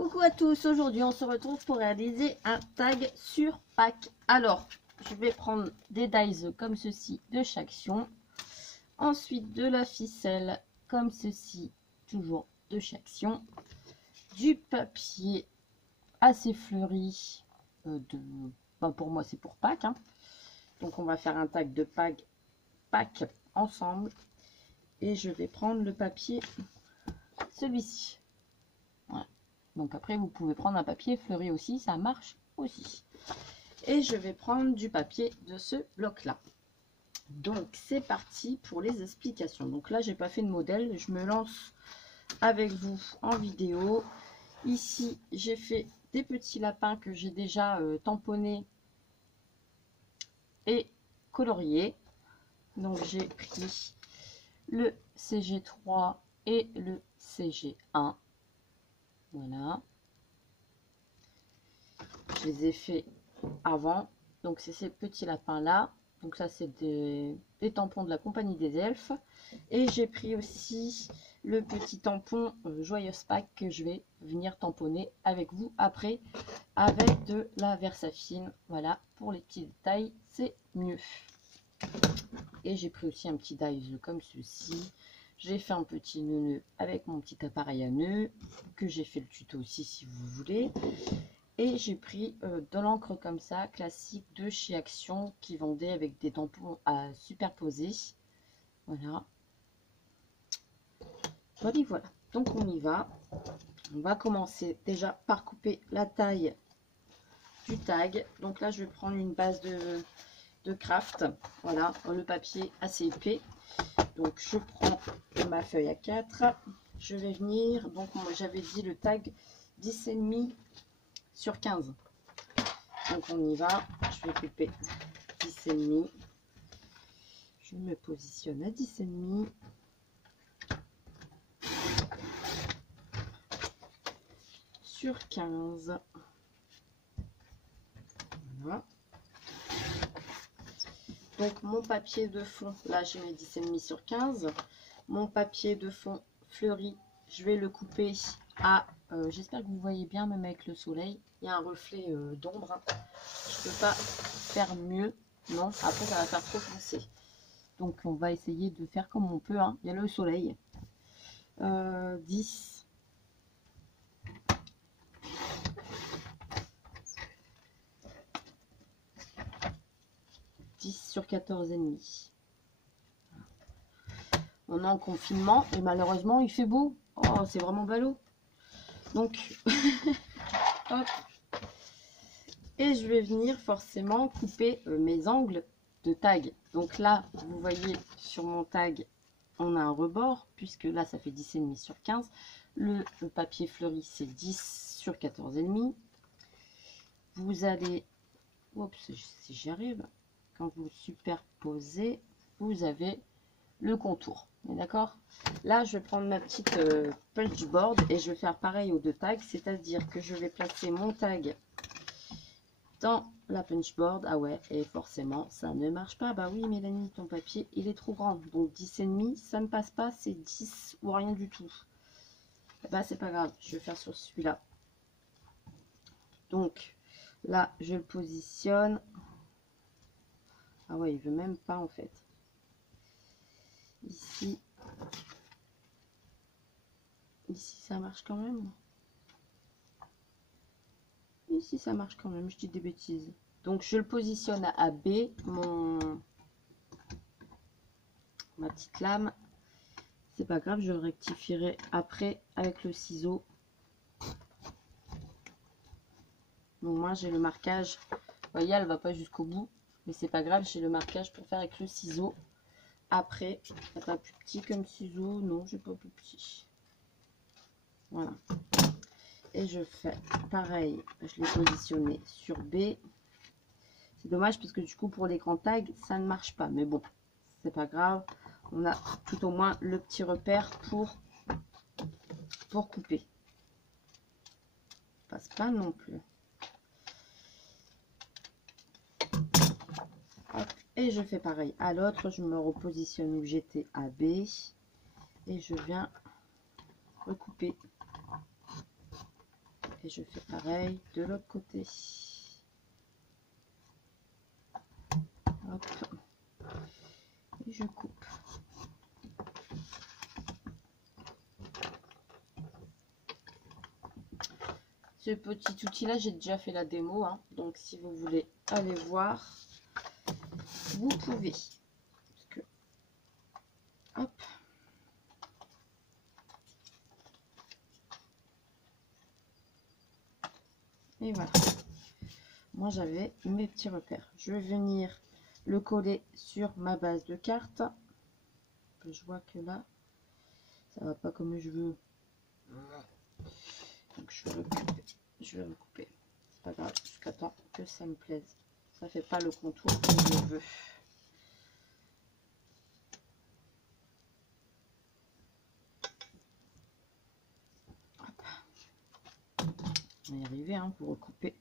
Coucou à tous, aujourd'hui on se retrouve pour réaliser un tag sur pack. Alors, je vais prendre des dies comme ceci de chaque sion. Ensuite de la ficelle comme ceci, toujours de chaque sion. Du papier assez fleuri, pour moi c'est pour pack. Donc on va faire un tag de pack ensemble. Et je vais prendre le papier, celui-ci. Voilà. Donc après vous pouvez prendre un papier fleuri aussi, ça marche aussi. Et je vais prendre du papier de ce bloc là. Donc c'est parti pour les explications. Donc là j'ai pas fait de modèle, je me lance avec vous en vidéo. Ici j'ai fait des petits lapins que j'ai déjà tamponnés et coloriés. Donc j'ai pris le CG3 et le CG1. Voilà, je les ai fait avant. Donc c'est ces petits lapins là. Donc ça c'est des tampons de la compagnie des elfes. Et j'ai pris aussi le petit tampon Joyeuse Pack que je vais venir tamponner avec vous après avec de la Versafine. Voilà, pour les petits détails c'est mieux. Et j'ai pris aussi un petit dies comme ceci. J'ai fait un petit nœud avec mon petit appareil à nœud, que j'ai fait le tuto aussi si vous voulez. Et j'ai pris de l'encre comme ça, classique de chez Action, qui vendait avec des tampons à superposer. Voilà. Voilà. Donc on y va. On va commencer déjà par couper la taille du tag. Donc là je vais prendre une base de craft. Voilà, le papier assez épais. Donc je prends ma feuille A4, je vais venir, donc moi j'avais dit le tag 10,5 sur 15. Donc on y va, je vais couper 10,5. Je me positionne à 10,5. Sur 15. Voilà. Donc mon papier de fond, là j'ai mes 10,5 sur 15. Mon papier de fond fleuri, je vais le couper à, j'espère que vous voyez bien même avec le soleil, il y a un reflet d'ombre. Je peux pas faire mieux, non, après ça va faire trop foncé. Donc on va essayer de faire comme on peut, il y a le soleil. 10. Sur 14,5. On est en confinement et malheureusement il fait beau. Oh, c'est vraiment ballot. Donc, hop. Et je vais venir forcément couper mes angles de tag. Donc là, vous voyez sur mon tag, on a un rebord, puisque là, ça fait 10,5 sur 15. Le papier fleuri, c'est 10 sur 14,5. Vous allez, oups, si j'y arrive, quand vous superposez, vous avez le contour. D'accord? Là, je vais prendre ma petite punch board et je vais faire pareil aux deux tags, c'est-à-dire que je vais placer mon tag dans la punch board. Ah ouais, et forcément, ça ne marche pas. Bah oui, Mélanie, ton papier, il est trop grand. Donc 10,5, ça ne passe pas, c'est 10 ou rien du tout. Bah c'est pas grave, je vais faire sur celui-là. Donc là, je le positionne. Ah ouais, il veut même pas en fait. Ici, ça marche quand même. Ici, ça marche quand même, je dis des bêtises. Donc, je le positionne à B, ma petite lame. C'est pas grave, je le rectifierai après avec le ciseau. Donc, moi, j'ai le marquage. Vous voyez, elle va pas jusqu'au bout. Mais c'est pas grave, j'ai le marquage pour faire avec le ciseau. Après, pas plus petit comme ciseau. Non, j'ai pas plus petit. Voilà. Et je fais pareil, je l'ai positionné sur B. C'est dommage parce que du coup pour l'écran tag ça ne marche pas, mais bon c'est pas grave, on a tout au moins le petit repère pour couper. Passe pas non plus. Hop. Et je fais pareil à l'autre, je me repositionne où j'étais à B et je viens recouper Et je fais pareil de l'autre côté. Hop. Et je coupe. Ce petit outil là, j'ai déjà fait la démo, hein. Donc si vous voulez aller voir, vous pouvez. Parce que, hop. Et voilà. Moi j'avais mes petits repères. Je vais venir le coller sur ma base de cartes. Je vois que là, ça va pas comme je veux. Donc je vais recouper. Je vais recouper. C'est pas grave, jusqu'à temps que ça me plaise. Ça fait pas le contour que je veux. Hop. On va y arriver, hein, vous recoupez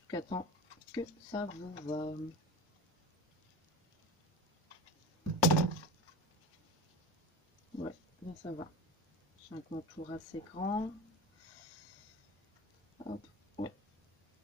jusqu'à temps que ça vous va. Ouais, là ça va. J'ai un contour assez grand. Hop, ouais,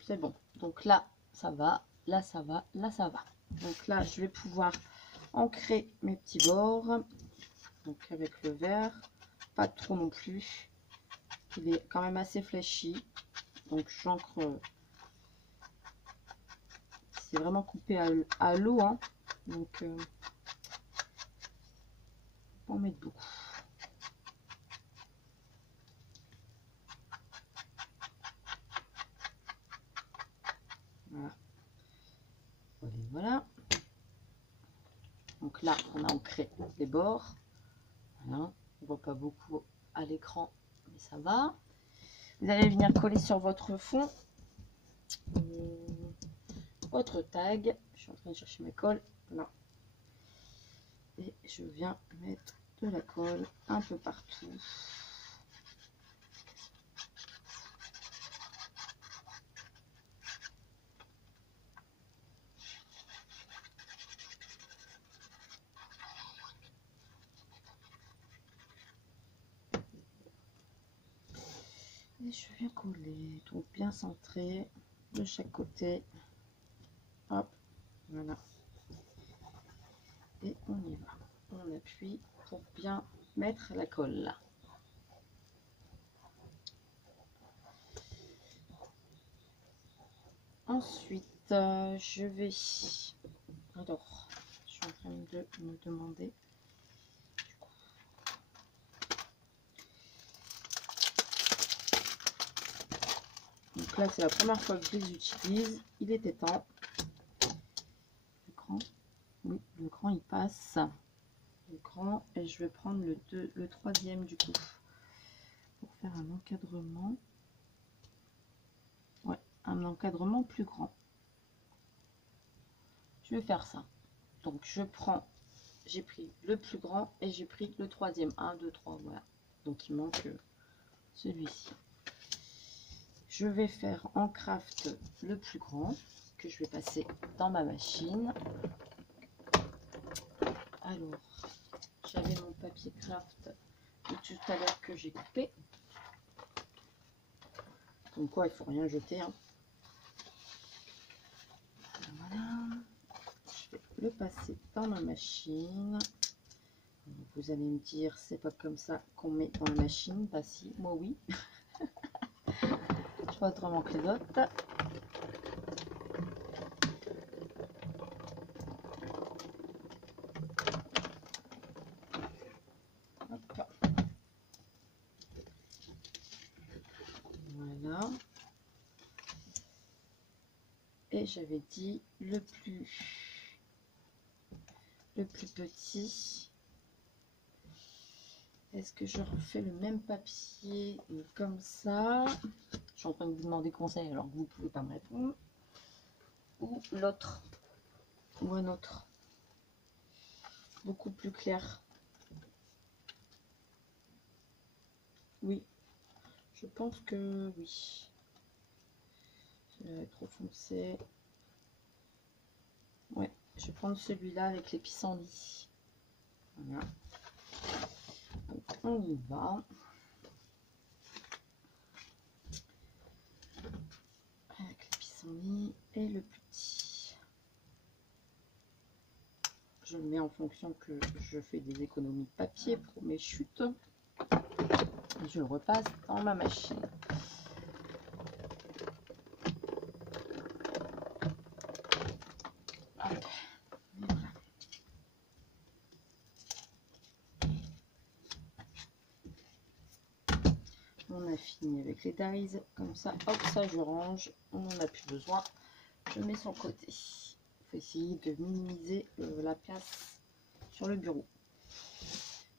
c'est bon. Donc là, ça va, là ça va, là ça va. Donc là, je vais pouvoir ancrer mes petits bords. Donc avec le vert, pas trop non plus. Il est quand même assez flashy. Donc j'ancre. C'est vraiment coupé à l'eau, hein. Donc on met beaucoup. Voilà. Voilà. Donc là, on a ancré les bords. Voilà. On voit pas beaucoup à l'écran, mais ça va. Vous allez venir coller sur votre fond votre tag. Je suis en train de chercher ma colle. Là. Et je viens mettre de la colle un peu partout. Et je viens coller, donc bien centré de chaque côté. Hop, voilà. Et on y va. On appuie pour bien mettre la colle là. Ensuite, je vais... Alors, je suis en train de me demander... Donc là, c'est la première fois que je les utilise. Il était temps. Le cran, oui, le cran il passe. Le cran, et je vais prendre le troisième du coup pour faire un encadrement. Ouais, un encadrement plus grand. Je vais faire ça. Donc je prends, j'ai pris le plus grand et j'ai pris le troisième. 1, 2, 3, voilà. Donc il manque celui-ci. Je vais faire en craft le plus grand que je vais passer dans ma machine. Alors, j'avais mon papier craft de tout à l'heure que j'ai coupé. Comme quoi, il faut rien jeter. Hein. Voilà. Je vais le passer dans ma machine. Vous allez me dire, c'est pas comme ça qu'on met dans la machine. Bah si, moi oui. Je vois autrement que les autres. Hop. Voilà. Et j'avais dit le plus petit. Est-ce que je refais le même papier comme ça? Je suis en train de vous demander conseil alors que vous ne pouvez pas me répondre. Ou l'autre. Ou un autre. Beaucoup plus clair. Oui. Je pense que oui. Trop foncé. Ouais. Je vais prendre celui-là avec les pissenlits. Voilà. Donc, on y va. et le petit. Je le mets en fonction que je fais des économies de papier pour mes chutes. Et je le repasse dans ma machine. Hop. Voilà. On a fini avec les dies. Comme ça, hop, ça je range. On n'en a plus besoin. Je mets sur le côté. Il faut essayer de minimiser la place sur le bureau.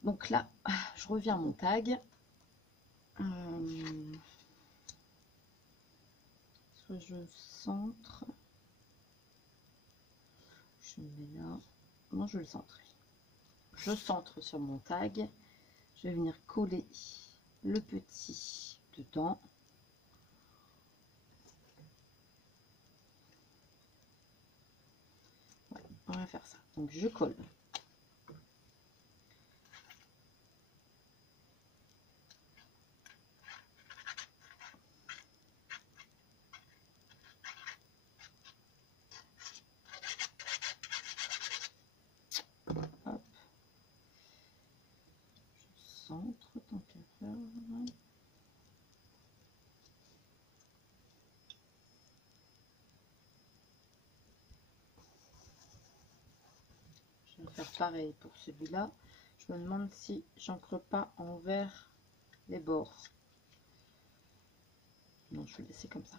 Donc là, je reviens à mon tag. Soit je centre. Je mets là. Non, je le centre. Je centre sur mon tag. Je vais venir coller le petit dedans. Ouais, on va faire ça. Donc je colle. Hop. Je centre tant qu'à faire. Je vais faire pareil pour celui-là. Je me demande si j'encre pas envers les bords. Non, je vais laisser comme ça.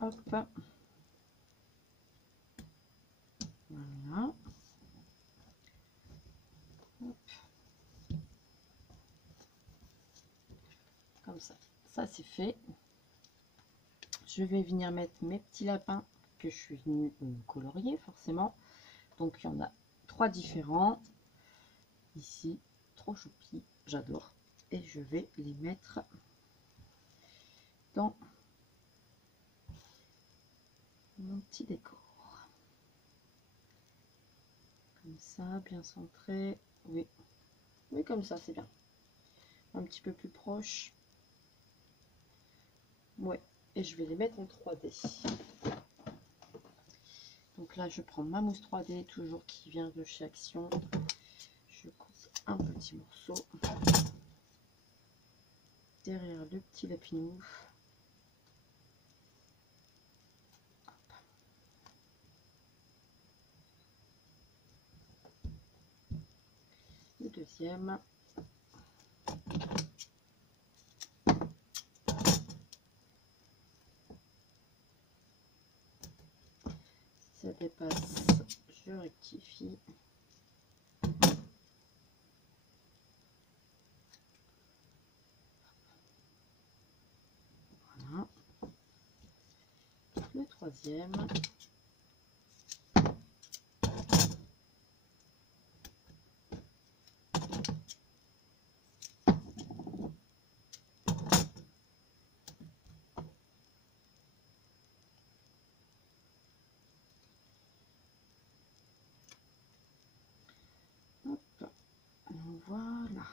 Hop. Voilà. Hop. Comme ça. Ça c'est fait. Je vais venir mettre mes petits lapins que je suis venue colorier forcément. Donc il y en a 3 différents. Ici, trop choupi, j'adore. Et je vais les mettre dans mon petit décor. Comme ça, bien centré. Oui, oui, comme ça, c'est bien. Un petit peu plus proche. Ouais, et je vais les mettre en 3D. Donc là, je prends ma mousse 3D, toujours qui vient de chez Action. Je coupe un petit morceau derrière le petit lapinou. Le deuxième. Si ça dépasse, je rectifie. Voilà. Le troisième. Voilà.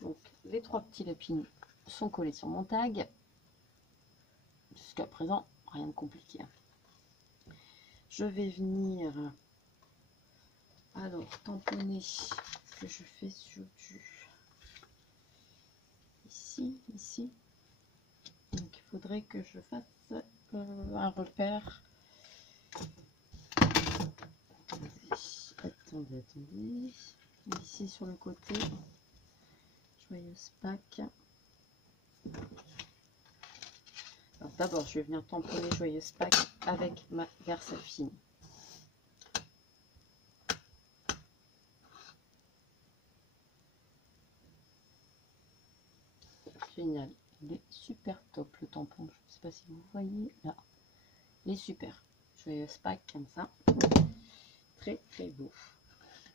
Donc les 3 petits lapins sont collés sur mon tag. Jusqu'à présent, rien de compliqué. Je vais venir alors tamponner ce que je fais sur du ici. Donc il faudrait que je fasse un repère. Attendez. Ici sur le côté, joyeuse Pâques. Alors d'abord, je vais venir tamponner joyeuse Pâques avec ma Versafine. Génial, il est super top le tampon. Je ne sais pas si vous voyez là, il est super. Joyeuse Pâques comme ça, très beau.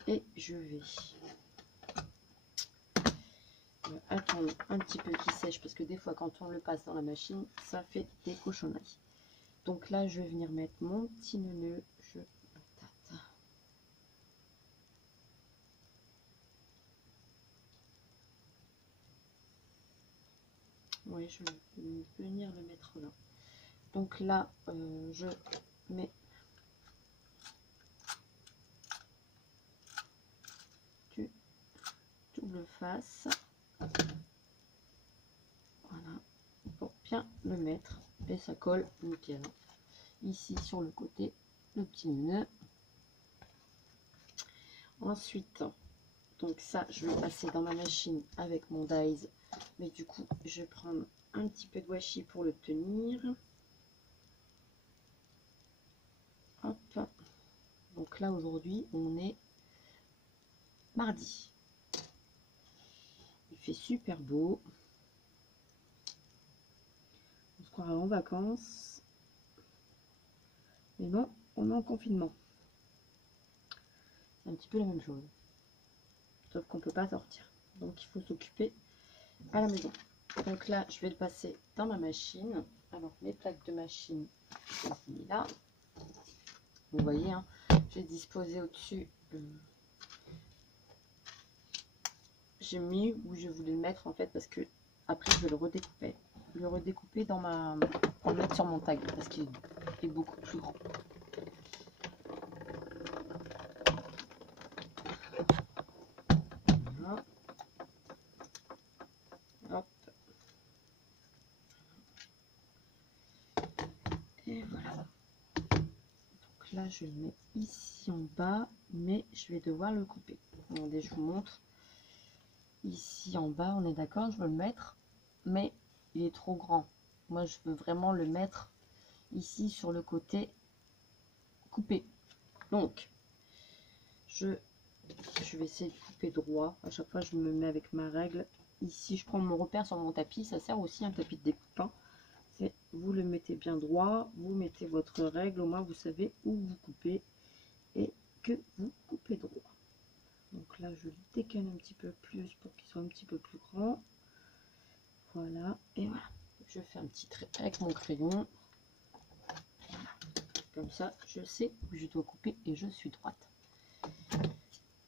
Et je vais attendre un petit peu qu'il sèche parce que des fois quand on le passe dans la machine ça fait des cochonneries. Donc là je vais venir mettre mon petit nœud, je tâte. Oui, je vais venir le mettre là. Donc là, je mets du double face. Voilà, pour bien le mettre. Et ça colle nickel. Ici sur le côté, le petit nœud. Ensuite, donc ça, je vais passer dans ma machine avec mon dies. Mais du coup, je vais prendre un petit peu de washi pour le tenir. Hop. Donc là, aujourd'hui, on est mardi. Il fait super beau. On se croirait en vacances. Mais non, on est en confinement. C'est un petit peu la même chose. Sauf qu'on ne peut pas sortir. Donc il faut s'occuper à la maison. Donc là, je vais le passer dans ma machine. Alors, mes plaques de machine, je les ai mis là. Vous voyez, hein, j'ai disposé au-dessus. J'ai mis où je voulais le mettre en fait parce que après je vais le redécouper dans ma, pour le mettre sur mon tag parce qu'il est beaucoup plus grand. Voilà. Hop. Et voilà. Donc là je le mets ici en bas, mais je vais devoir le couper. Regardez, je vous montre. Ici en bas, on est d'accord, je veux le mettre, mais il est trop grand. Moi, je veux vraiment le mettre ici sur le côté coupé. Donc, je vais essayer de couper droit. À chaque fois, je me mets avec ma règle. Ici, je prends mon repère sur mon tapis. Ça sert aussi un tapis de découpe. Hein. Vous le mettez bien droit. Vous mettez votre règle. Au moins, vous savez où vous coupez et que vous coupez droit. Donc là, je le décale un petit peu plus pour qu'il soit un petit peu plus grand. Voilà, et voilà. Je fais un petit trait avec mon crayon. Comme ça, je sais où je dois couper et je suis droite.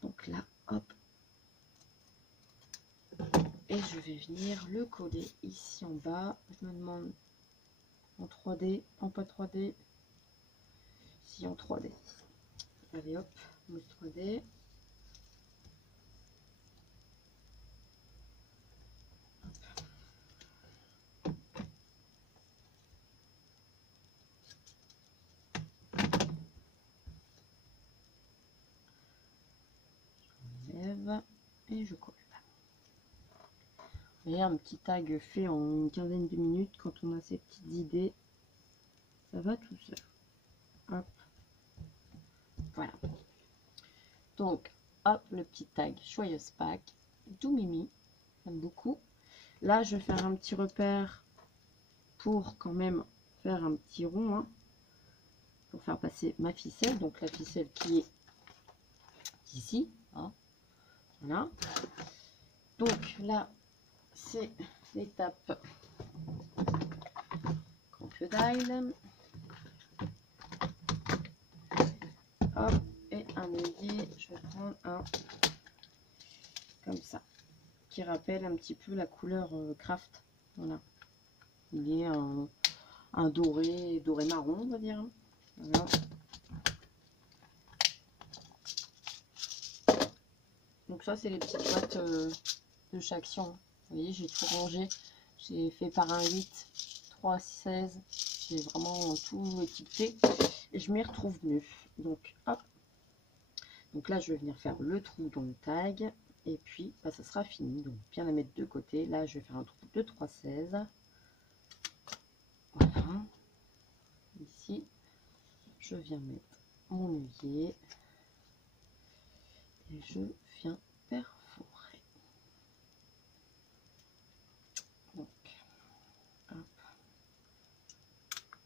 Donc là, hop. Et je vais venir le coller ici en bas. Je me demande en 3D, en pas 3D. Si en 3D. Allez hop, mousse 3D. J'enlève et je colle. Vous voyez, un petit tag fait en une quinzaine de minutes quand on a ces petites idées. Ça va tout seul. Hop. Voilà. Donc, hop, le petit tag Joyeuse Pâques, tout mimi, j'aime beaucoup. Là, je vais faire un petit repère pour quand même faire un petit rond, hein, pour faire passer ma ficelle. Donc, la ficelle qui est ici. Hein, voilà. Donc, là, c'est l'étape crocodile. Hop, et un œillet, je vais prendre un comme ça, qui rappelle un petit peu la couleur craft. Voilà. Il est un doré marron, on va dire. Voilà. Donc ça, c'est les petites boîtes de chaque sion. Vous voyez, j'ai tout rangé. J'ai fait par un 8, 3, 16. J'ai vraiment tout étiqueté. Et je m'y retrouve mieux. Donc, hop. Donc là, je vais venir faire le trou dans le tag. Et puis, bah, ça sera fini. Donc, bien la mettre de côté. Là, je vais faire un trou de 3, 16. Voilà. Ici, je viens mettre mon œillet. Et je viens perforer. Donc, hop.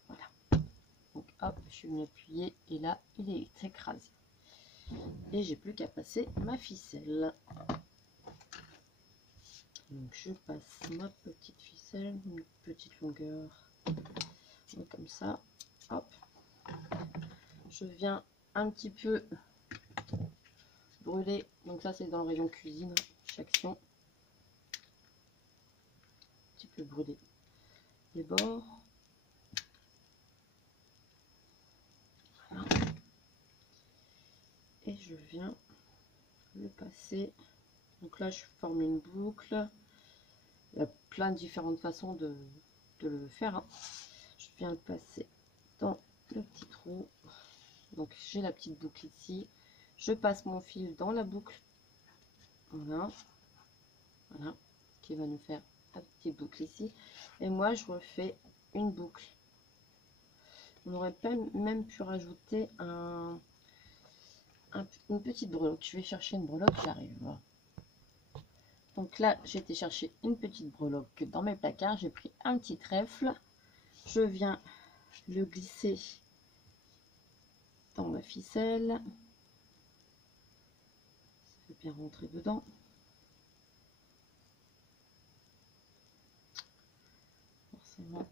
Voilà. Donc, hop, je suis venue appuyer. Et là, il est écrasé. Et j'ai plus qu'à passer ma ficelle. Donc je passe ma petite ficelle, une petite longueur, comme ça. Hop. Je viens un petit peu brûler. Donc ça c'est dans la région cuisine, chaque sion. Un petit peu brûler les bords. Voilà. Et je viens le passer. Donc là, je forme une boucle. Il y a plein de différentes façons de le faire. Hein. Je viens le passer dans le petit trou. Donc j'ai la petite boucle ici. Je passe mon fil dans la boucle. Voilà. Voilà. Ce qui va nous faire la petite boucle ici. Et moi, je refais une boucle. On aurait même pu rajouter une petite breloque. Je vais chercher une breloque, j'arrive. Voilà. Donc là, j'ai été chercher une petite breloque dans mes placards. J'ai pris un petit trèfle. Je viens le glisser dans ma ficelle. Ça fait bien rentrer dedans. Forcément.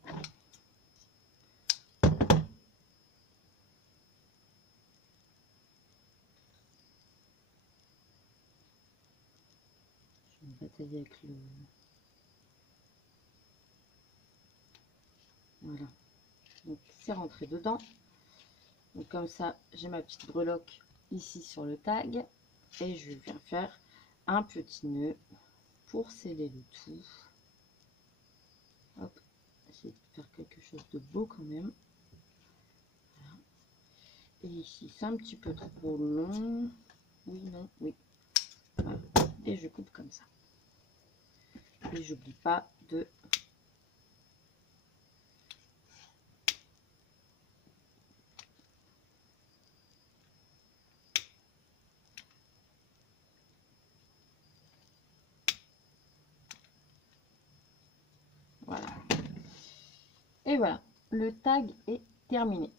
Je vais batailler avec le... Voilà. Donc c'est rentré dedans. Donc comme ça, j'ai ma petite breloque ici sur le tag. Et je viens faire un petit nœud pour sceller le tout. Hop, essayer de faire quelque chose de beau quand même. Voilà. Et ici, c'est un petit peu trop long. Oui, non, oui. Voilà. Et je coupe comme ça. Et j'oublie pas de... Voilà. Et voilà, le tag est terminé.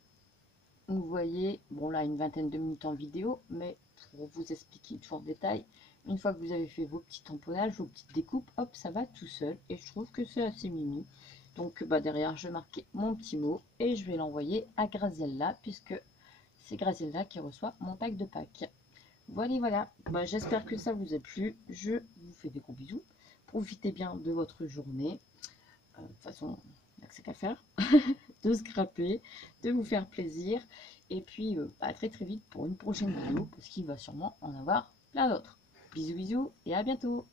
Vous voyez, bon là, une vingtaine de minutes en vidéo, mais pour vous expliquer tout en détail, une fois que vous avez fait vos petits tamponnages, vos petites découpes, hop, ça va tout seul. Et je trouve que c'est assez mimi. Donc bah, derrière, je vais marquer mon petit mot et je vais l'envoyer à Graziella, puisque c'est Graziella qui reçoit mon pack de Pâques. Voilà, voilà. Bah, j'espère que ça vous a plu. Je vous fais des gros bisous. Profitez bien de votre journée. De toute façon, il n'y a que ça qu'à faire. De scraper, de vous faire plaisir. Et puis, à très très vite pour une prochaine vidéo, parce qu'il va sûrement en avoir plein d'autres. Bisous, bisous et à bientôt.